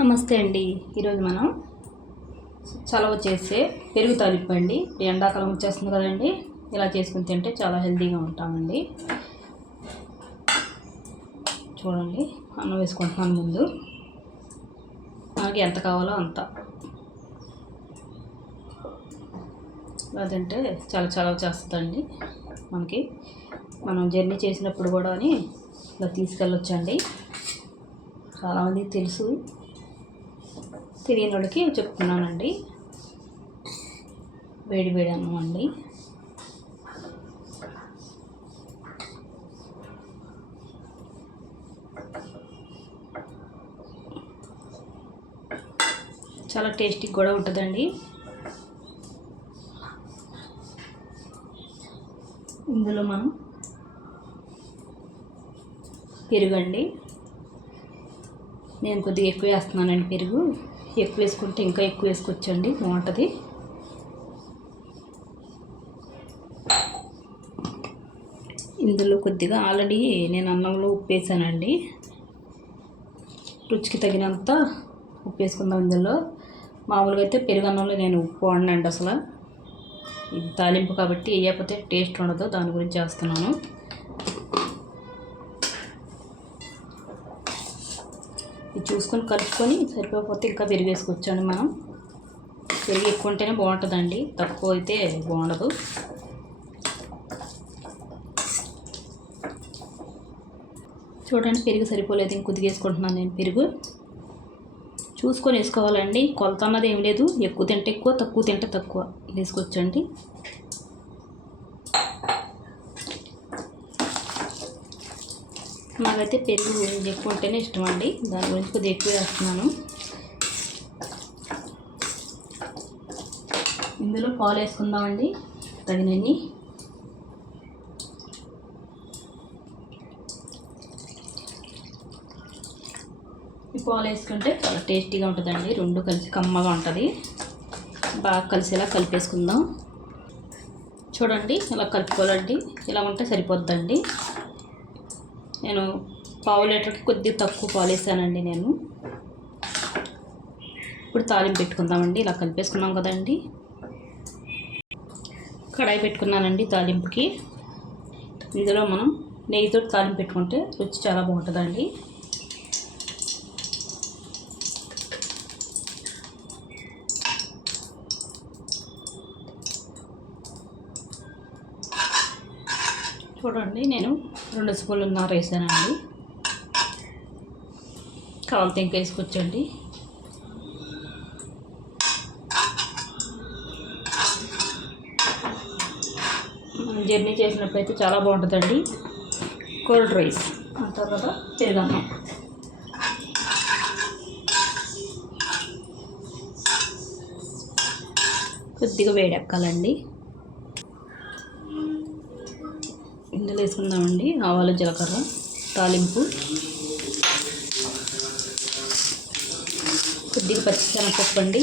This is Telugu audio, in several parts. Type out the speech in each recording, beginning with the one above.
నమస్తే అండి. ఈరోజు మనం చలవ చేసే పెరుగు తాలింపు అండి. ఎండాకాలం వచ్చేస్తుంది కదండి, ఇలా చేసుకుని తింటే చాలా హెల్తీగా ఉంటామండి. చూడండి, అన్నం వేసుకుంటున్నాను. ముందు మనకి ఎంత కావాలో అంత, ఇలా తింటే చాలా చలవ చేస్తుందండి మనకి. మనం జర్నీ చేసినప్పుడు కూడా ఇలా తీసుకెళ్ళొచ్చండి. చాలామందికి తెలుసు, తెలియని వాళ్ళకి చెప్తున్నానండి. వేడి వేడి అన్నం అండి. చాలా టేస్టీగా కూడా ఉంటుందండి. ఇందులో మనం పెరుగండి, నేను కొద్దిగా ఎక్కువ వేస్తున్నానండి. పెరుగు ఎక్కువ వేసుకుంటే ఇంకా ఎక్కువ వేసుకోవచ్చండి, బాగుంటుంది. ఇందులో కొద్దిగా ఆల్రెడీ నేను అన్నంలో ఉప్పు వేసానండి. రుచికి తగినంత ఉప్పు వేసుకుందాం. ఇందులో మామూలుగా అయితే పెరుగు అన్నంలో నేను ఉప్పు వాడనండి అసలు. ఇది తాలింపు కాబట్టి వేయకపోతే టేస్ట్ ఉండదు, దాని గురించి చేస్తున్నాను. ఇది చూసుకొని కలుపుకొని సరిపోతే ఇంకా పెరుగు వేసుకోవచ్చండి. మనం పెరుగు ఎక్కువ ఉంటేనే బాగుంటుందండి, తక్కువ అయితే బాగుండదు. చూడండి, పెరుగు సరిపోలేదు, ఇంకొద్దిగా వేసుకుంటున్నాను నేను. పెరుగు చూసుకొని వేసుకోవాలండి, కొలత అన్నది ఏం లేదు. ఎక్కువ తింటే ఎక్కువ, తక్కువ తింటే తక్కువ వేసుకోవచ్చండి. నాకైతే పెరుగు ఎక్కువ ఉంటేనే ఇష్టం అండి, దాని గురించి కొద్దిగా ఎక్కువ వేస్తున్నాను. ఇందులో పాలు వేసుకుందామండి, తగినన్ని. ఈ పాలు వేసుకుంటే చాలా టేస్టీగా ఉంటుందండి. రెండు కలిసి కమ్మగా ఉంటుంది. బాగా కలిసేలా కలిపేసుకుందాం. చూడండి, ఇలా కలుపుకోవాలండి. ఇలా ఉంటే సరిపోద్దండి. నేను పావు లీటర్కి కొద్దిగా తక్కువ పాలు వేసానండి నేను. ఇప్పుడు తాలింపు పెట్టుకుందామండి. ఇలా కలిపేసుకున్నాం కదండి. కడాయి పెట్టుకున్నానండి తాలింపుకి. ఇందులో మనం నెయ్యితో తాలింపు పెట్టుకుంటే రుచి చాలా బాగుంటుందండి. చూడండి, నేను 2 స్పూన్లున్నర వేసానండి. కావాలితే ఇంకా వేసుకోవచ్చండి. మనం జర్నీ చేసినప్పుడైతే చాలా బాగుంటుందండి. కోల్డ్ రైస్ అంటారు కదా, పెరుగన్నం. కొద్దిగా వేడెక్కాలండి. ఇందులో వేసుకుందామండి ఆవాలు, జీలకర్ర, తాలింపు, కొద్దిగా పచ్చిశనగపప్పు అండి,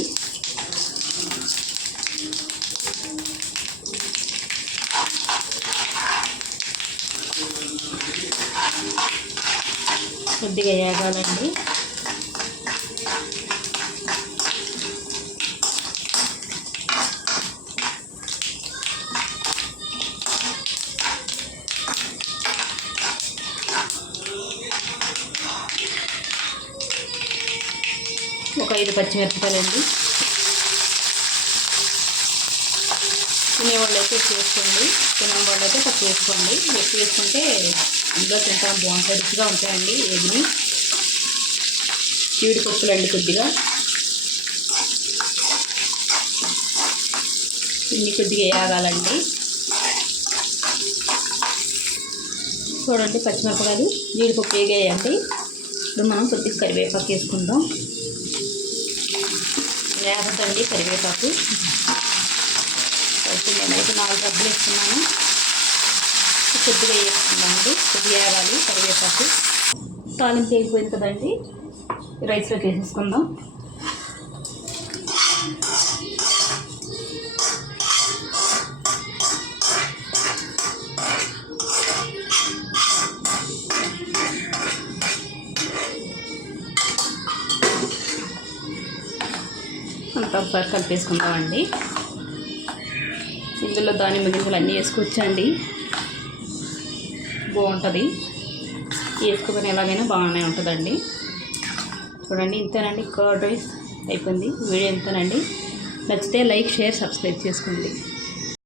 కొద్దిగా వేగాలండి. ఒక 5 పచ్చిమిరపకాయలండి. తినేవాళ్ళు అయితే ఎక్కువ వేసుకోండి, తినే వాళ్ళు అయితే తక్కువ వేసుకోండి. ఎక్కువ వేసుకుంటే ఇంకా తింటాం, బాగుంటాయి, రుచిగా ఉంటాయండి. ఏది జీడిపప్పులు అండి, కొద్దిగా ఇన్ని కొద్దిగా వేగాలండి. చూడండి, పచ్చిమిరపకాయలు, జీడిపప్పు వేగాయండి. ఇప్పుడు మనం కొద్దిగా కరివేపాకు వేసుకుందాం. లేదండి కరివేపాకు అయితే నేనైతే 4 డబ్బులు వేసుకున్నాను. కొద్దిగా వేసుకుందామండి, కొద్దిగా వేయాలి కరివేపాకు. తాలింపు వేగిపోయింది కదండి, రైస్లోకి వేసేసుకుందాం. అంతా ఒకసారి కలిపేసుకుందామండి. ఇందులో దానిమ్మ గింజలు అన్నీ వేసుకోవచ్చండి, బాగుంటుంది. వేసుకుని ఎలాగైనా బాగానే ఉంటుందండి. చూడండి ఇంతేనండి, కర్డ్ రైస్ అయిపోయింది. వీడియో ఇంతేనండి. నచ్చితే లైక్, షేర్, సబ్స్క్రైబ్ చేసుకోండి.